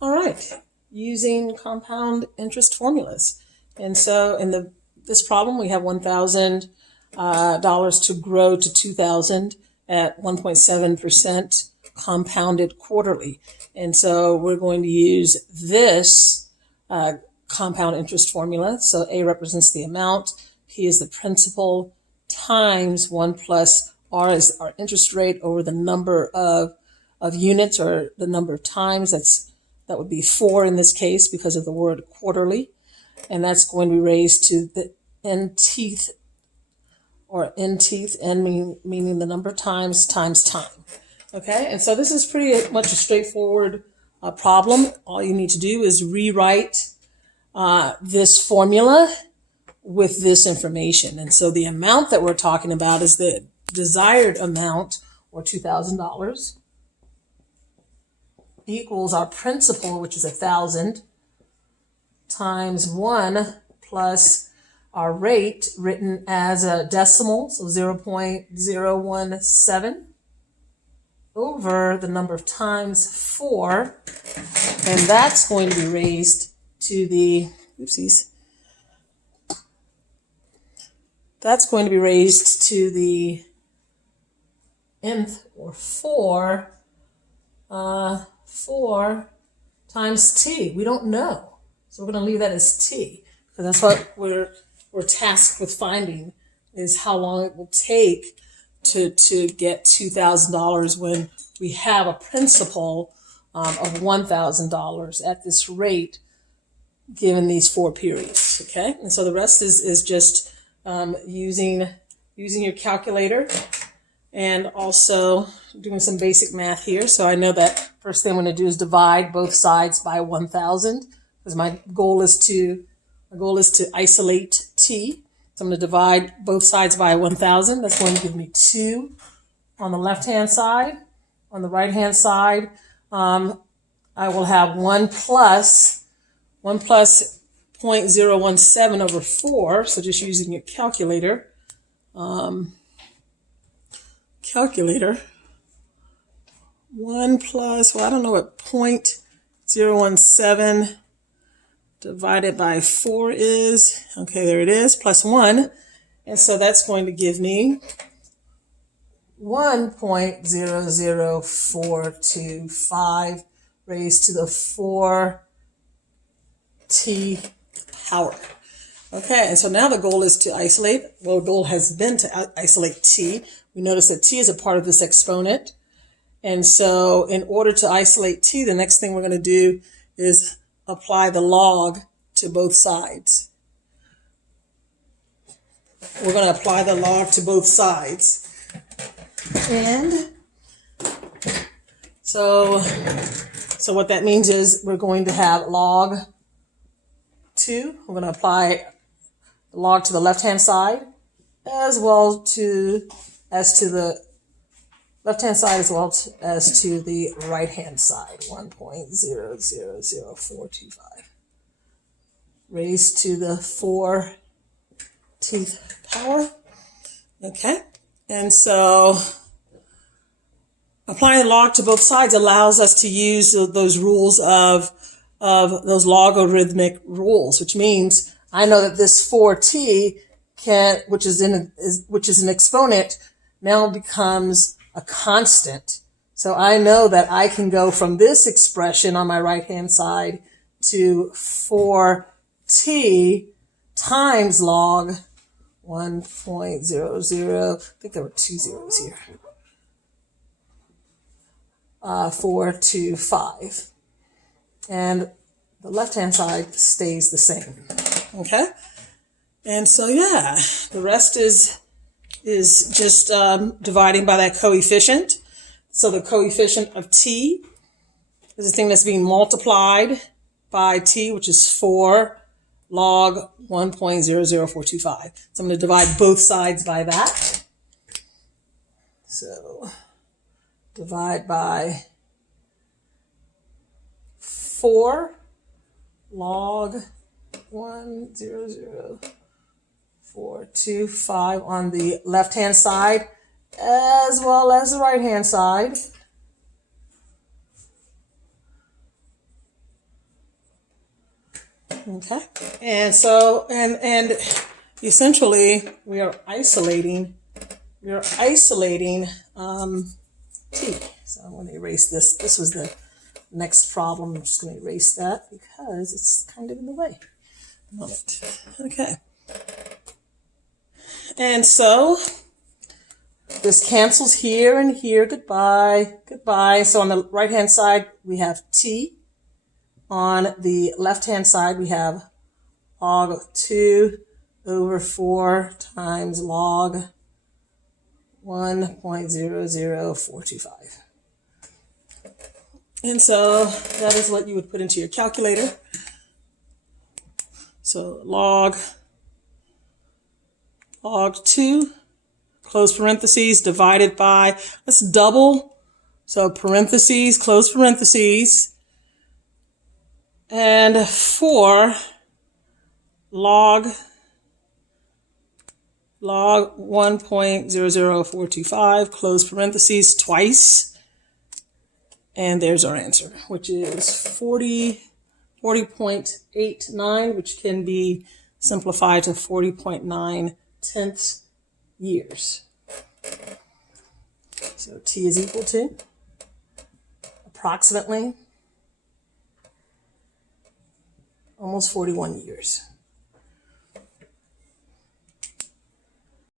All right, using compound interest formulas. And so in this problem, we have $1,000 to grow to 2,000 at 1.7% compounded quarterly. And so we're going to use this compound interest formula. So A represents the amount, P is the principal, times 1 plus R is our interest rate over the number of units, or the number of times. That would be 4 in this case because of the word quarterly. And that's going to be raised to the n-teeth, or n-teeth, meaning the number of times times time. Okay, and so this is pretty much a straightforward problem. All you need to do is rewrite this formula with this information. And so the amount that we're talking about is the desired amount, or $2,000, equals our principal, which is 1,000, times 1 plus our rate written as a decimal, so 0.017, over the number of times 4, and that's going to be raised to the, that's going to be raised to the nth, or 4 times t. We don't know, so we're going to leave that as t, because that's what we're tasked with finding, is how long it will take to get $2,000 when we have a principal of $1,000 at this rate, given these 4 periods. Okay, and so the rest is just using your calculator, and also doing some basic math here. So I know that first thing I'm going to do is divide both sides by 1,000, because my goal is to isolate t. So I'm going to divide both sides by 1,000. That's going to give me 2 on the left-hand side. On the right-hand side, I will have 1 plus 0.017 over 4. So just using your calculator. 1 plus, well, I don't know what 0.017 divided by 4 is. Okay, there it is, plus 1. And so that's going to give me 1.00425 raised to the 4t power. Okay, and so now the goal is to isolate, well, the goal has been to isolate t. We notice that t is a part of this exponent. And so in order to isolate t, the next thing we're going to do is apply the log to both sides. We're going to apply the log to both sides. And so what that means is we're going to have log 2. We're going to apply the log to the left-hand side as well as to the left-hand side as well as to the right-hand side, 1.000425 raised to the 4t power. Okay, and so applying the log to both sides allows us to use those rules of those logarithmic rules, which means I know that this 4t which is an exponent, now becomes a constant. So I know that I can go from this expression on my right-hand side to 4t times log 1.00, I think there were 2 zeros here, 425. And the left-hand side stays the same. Okay? And so, yeah, the rest is just dividing by that coefficient. So the coefficient of t is the thing that's being multiplied by t, which is 4 log 1.00425. So I'm going to divide both sides by that. So divide by 4 log 1.00425 on the left-hand side as well as the right-hand side. Okay. And so, and essentially we are isolating, t. So I'm going to erase this. This was the next problem. I'm just going to erase that because it's kind of in the way. Okay. And so this cancels here and here. Goodbye. Goodbye. So on the right-hand side, we have t. On the left-hand side, we have log of 2 over 4 times log 1.00425. And so that is what you would put into your calculator. So log 2, close parentheses, divided by, let's double. So parentheses, close parentheses. And 4 log 1.00425, close parentheses, twice. And there's our answer, which is 40.89, which can be simplified to 40.9 tenths years. So t is equal to approximately almost 41 years.